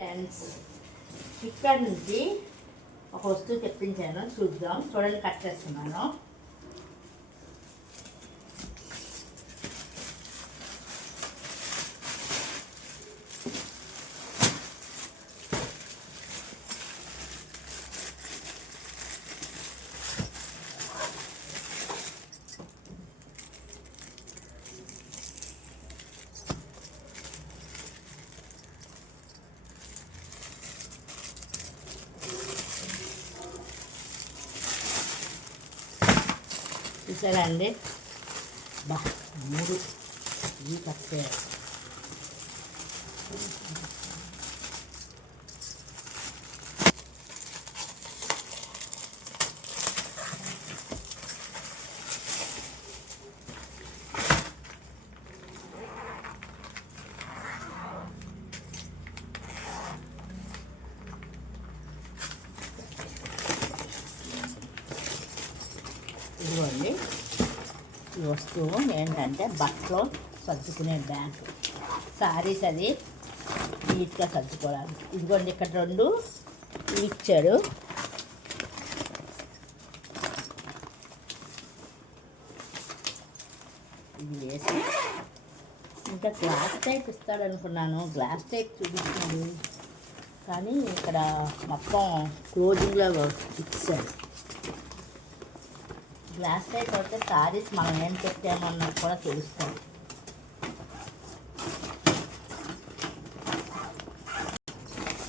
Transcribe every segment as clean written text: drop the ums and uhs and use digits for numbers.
Friends, ఇక్కడ నుంచి ఒక వస్తువు తెప్పించాను, చూద్దాం. చూడండి, కట్ చేస్తున్నాను. చూసారా అండి, బా 3 ఇవి కట్టారు. ఇదిగోండి, ఈ వస్తువు ఏంటంటే బట్టలో సర్దుకునే బ్యాగ్. సారీస్ అది నీట్గా సర్దుకోవడానికి. ఇదిగోండి, ఇక్కడ 2 ఇచ్చాడు. ఇది వేసి ఇంకా గ్లాస్ టైప్ ఇస్తాడు అనుకున్నాను. గ్లాస్ టైప్ చూపిస్తున్నాడు, కానీ ఇక్కడ మొత్తం క్లోజింగ్లో ఇచ్చాడు. గ్లాస్ టైప్ అయితే సారీస్ మనం ఏం పెట్టామన్నది కూడా తెలుస్తుంది.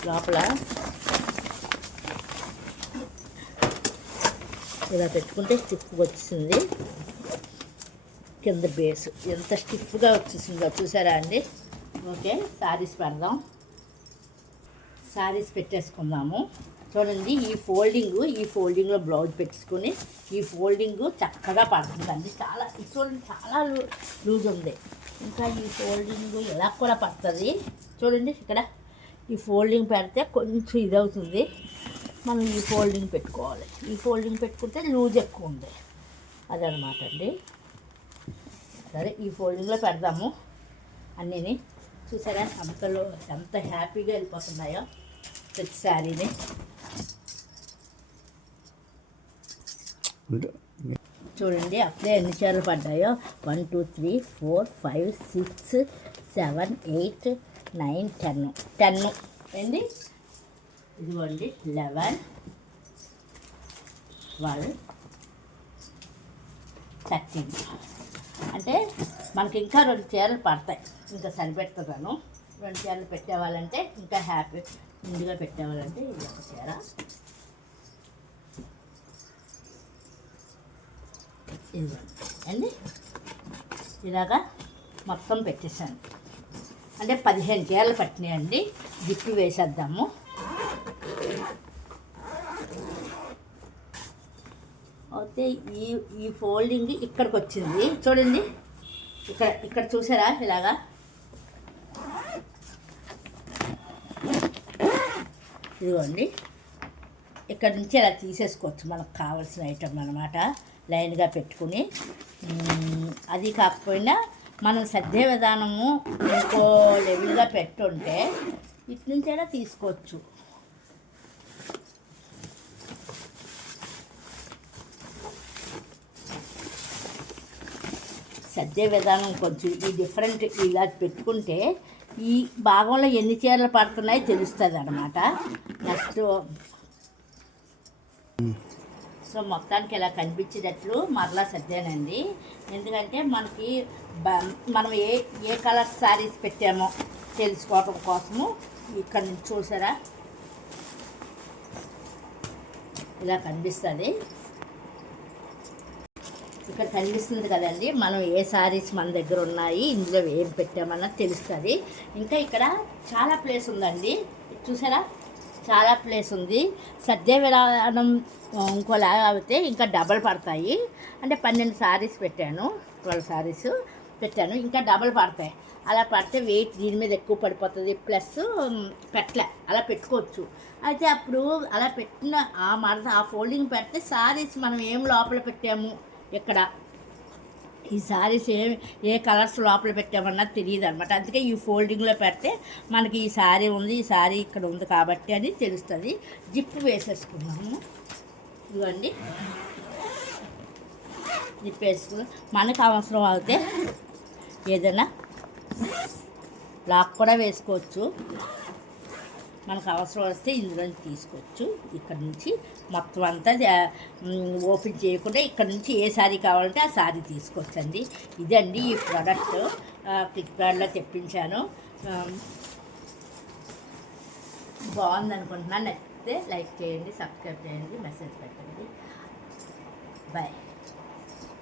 లోపల ఇలా పెట్టుకుంటే స్టిఫ్గా వచ్చింది. కింద బేస్ ఎంత స్టిఫ్గా వచ్చేసిందో చూసారా అండి. ఓకే, సారీస్ పెడదాం. సారీస్ పెట్టేసుకుందాము. చూడండి, ఈ ఫోల్డింగ్లో బ్లౌజ్ పెట్టుకుని ఈ ఫోల్డింగ్ చక్కగా పడుతుందండి. చూడండి, చాలా లూజ్ ఉంది. ఇంకా ఈ ఫోల్డింగ్ ఎలా కూడా పడుతుంది. చూడండి, ఇక్కడ ఈ ఫోల్డింగ్ పెడితే కొంచెం ఇదవుతుంది. మనం ఈ ఫోల్డింగ్ పెట్టుకోవాలి. ఈ ఫోల్డింగ్ పెట్టుకుంటే లూజ్ ఎక్కువ ఉంది, అదనమాట అండి. సరే, ఈ ఫోల్డింగ్లో పెడదాము అన్నీని. చూసారా అంతలో ఎంత హ్యాపీగా వెళ్ళిపోతున్నాయో ప్రతి శారీని. చూడండి, అప్పుడే ఎన్ని చీరలు పడ్డాయో. 1 2 3 4 5 6 7 8 9 10 ఏంటి. ఇదిగోండి, 11 12 13. అంటే మనకి ఇంకా 2 చీరలు పడతాయి. ఇంకా సరిపెడుతున్నాను. 2 చీరలు పెట్టేవాళ్ళంటే ఇంకా హ్యాపీ. ముందుగా పెట్టేవాళ్ళంటే ఇది ఒక చీర. ఇదిగోండి అండి, ఇలాగా మొత్తం పెట్టేశాను. అంటే 15 చీరలు పట్టినాయండి. జిప్పు వేసేద్దాము. అయితే ఈ ఫోల్డింగ్ ఇక్కడికి వచ్చింది. చూడండి, ఇక్కడ చూసారా ఇలాగా. ఇదిగోండి, ఇక్కడ నుంచి ఇలా తీసేసుకోవచ్చు మనకు కావాల్సిన ఐటమ్ అన్నమాట. లైన్గా పెట్టుకుని, అది కాకపోయినా మనం సర్దే విధానము ఇంకో లెవెల్గా పెట్టుంటే ఇటు నుంచైనా తీసుకోవచ్చు. సర్దే విధానం కొంచెం ఈ డిఫరెంట్ ఇలా పెట్టుకుంటే ఈ భాగంలో ఎన్ని చీరలు పడుతున్నాయో తెలుస్తుంది అన్నమాట. నెక్స్ట్ సో మొత్తానికి ఇలా కనిపించేటట్లు మరలా సర్దానండి. ఎందుకంటే మనకి మనం ఏ కలర్ శారీస్ పెట్టామో తెలుసుకోవటం కోసము. ఇక్కడ నుంచి చూసారా ఇలా కనిపిస్తుంది. ఇక్కడ కనిపిస్తుంది కదండి, మనం ఏ శారీస్ మన దగ్గర ఉన్నాయి, ఇందులో ఏం పెట్టామన్నది తెలుస్తుంది. ఇంకా ఇక్కడ చాలా ప్లేస్ ఉందండి. చూసారా, చాలా ప్లేస్ ఉంది. సర్దే విధానం ఇంకోలాగా అయితే ఇంకా డబల్ పడతాయి. అంటే 12 శారీస్ పెట్టాను, 12 శారీస్ పెట్టాను, ఇంకా డబల్ పడతాయి. అలా పడితే వెయిట్ దీని మీద ఎక్కువ పడిపోతుంది. ప్లస్ అలా పెట్టుకోవచ్చు. అయితే అప్పుడు అలా పెట్టిన ఆ ఫోల్డింగ్ పెడితే శారీస్ మనం ఏం లోపల పెట్టాము, ఇక్కడ ఈ సారీ సేమ్ ఏ కలర్స్ లోపల పెట్టామన్నా తెలియదు అనమాట. అందుకే ఈ ఫోల్డింగ్లో పెడితే మనకి ఈ సారీ ఉంది, ఈ సారీ ఇక్కడ ఉంది కాబట్టి అని తెలుస్తుంది. జిప్ వేసేసుకున్నాము. ఇదిగోండి, జిప్ వేసుకుని మనకు అవసరం అయితే ఏదైనా లాక్ కూడా వేసుకోవచ్చు. మనకు అవసరం వస్తే ఇందులో తీసుకోవచ్చు. ఇక్కడ నుంచి మొత్తం అంతా ఓపెన్ చేయకుండా ఇక్కడ నుంచి ఏ శారీ కావాలంటే ఆ శారీ తీసుకోవచ్చండి. ఇదండి ఈ ప్రోడక్ట్ ఫ్లిప్కార్ట్లో తెప్పించాను. బాగుంది అనుకుంటున్నాను. నచ్చితే లైక్ చేయండి, సబ్స్క్రైబ్ చేయండి, మెసేజ్ పెట్టండి. బాయ్.